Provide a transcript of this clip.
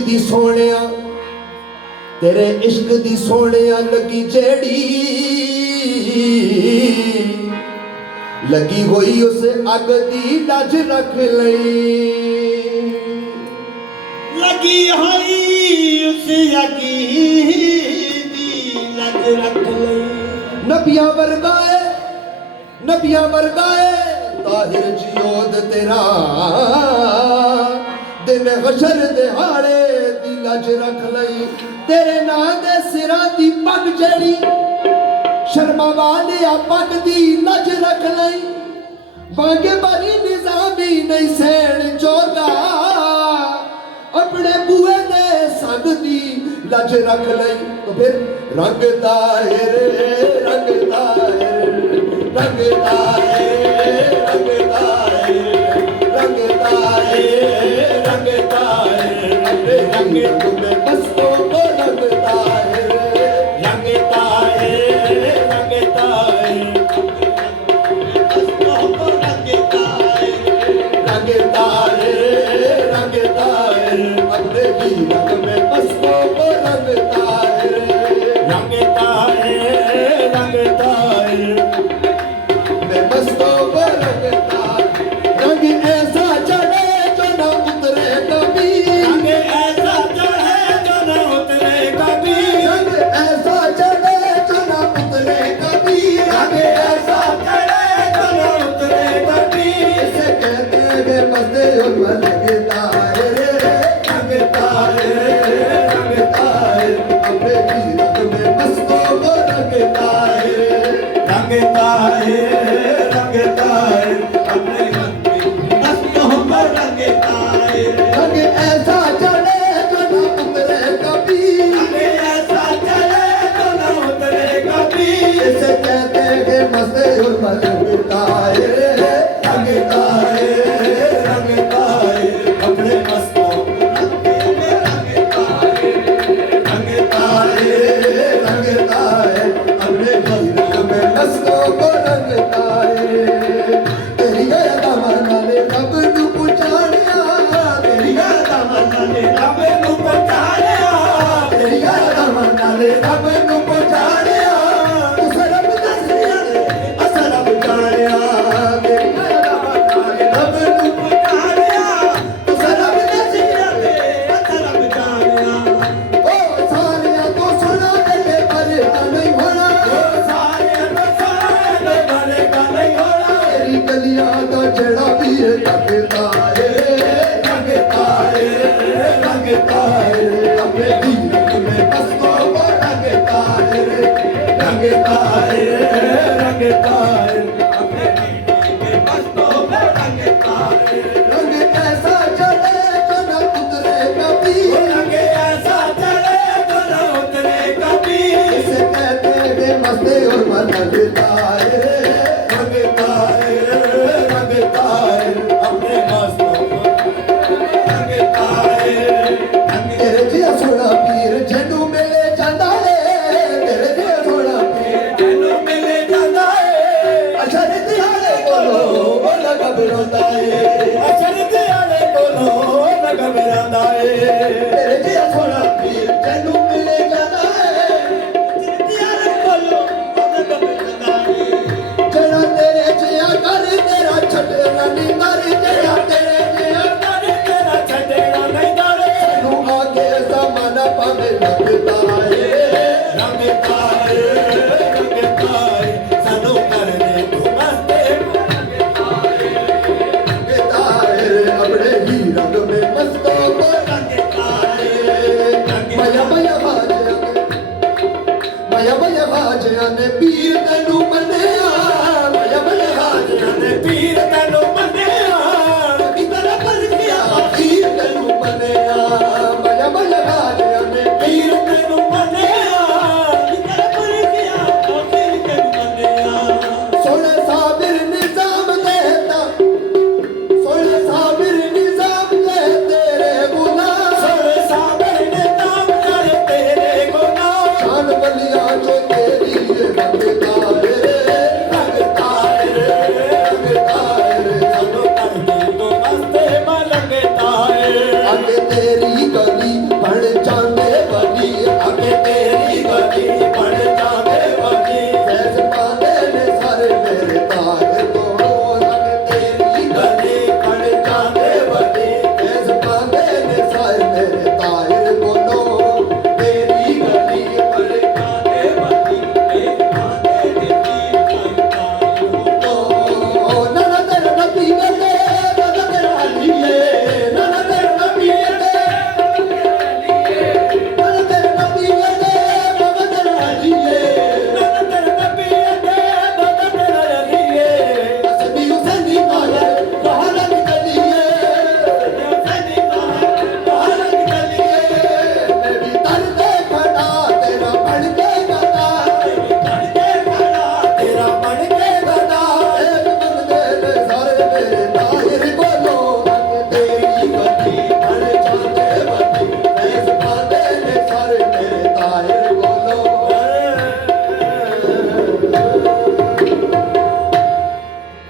दी सोनिया तेरे इश्क दी सोनिया लगी जेड़ी लगी होई उस अग दी लज रख लई लगी होई उस अग दी लज रख लई नबिया वर्गाए ताहिर जियोद तेरा दिन हशर दिहाड़े दी लज रख लई तेरे नां दे सिरां दी पग जड़ी शर्मा वाले पग दी लज रख लई बांगे बारी निजामी नहीं सैन जोगा अपने बुए दे संग दी लज रख लई तो फिर रंग ताहिर रंग ताहिर रंग ताहिर रंग ताहिर रंग ताहिर रंग ताहिर अपने रंग में बसों को रंग ताहिर रंग ताहिर रंग ताहिर बसों को रंग ताहिर रंग ताहिर रंग ताहिर अपने भी रंग में बसों को रंग ताहिर रंग ताहिर रंग ताहिर मैं बसों को रंग ताहिर रंग ऐसा चढ़े जो न उतरे कभी रंग ऐसा चढ़े जो न उतरे कभी रंग ऐसा चढ़े जो न उतरे कभी रंग ऐसा चढ़े जो न उतरे कभी इसे कहते हैं मस्ते उर्वर लगता है लगता है अपने भी रंग में मस्तों को रंगता है लगता है अपने मस्तों को लगता है रंग ऐसा चढ़े जो न उतरे कभी रंग ऐसा चढ़े जो न उतरे कभी इसे कहते हैं मस्ते उर्वर लगता है लगता है अपने मस्तों को लगता है अपने भी रंग में मस्तों को रंगता है तेरी गया मना ले रब नू पुछाड़िया तेरी गया मना ले रब नूं पहचानिया तेरी गया मना ले रब नू पुछाड़िया उस रब दसिया ने अस रब जानिया तेरी गया मना ले रब नू पहचानिया उस रब दसिया ने रब जानिया ओ सारिया तो सुना दे पर नहीं होना सारे बसाए बड़े का नहीं होना तेरी गलियां दा जड़ा भी लगता है लगता है अपने भी रंग में बसों को रंगता है लगता है अपने के बस्तों में लगता है रंग ऐसा चढ़े जो न उतरे कभी रंग ऐसा चढ़े जो न उतरे कभी इसे कहते हैं मस्ते और मन लगता है लगता है अपने मस्तों को लगता है तेरे जिया सोना पीर झंडू मेले जाता है तेरे जिया सोना पीर तेनू मिले जाता है अशर दिहाड़े बोलो वो लगा बिरोता है अचर दियाले कोलो लग मिलदा है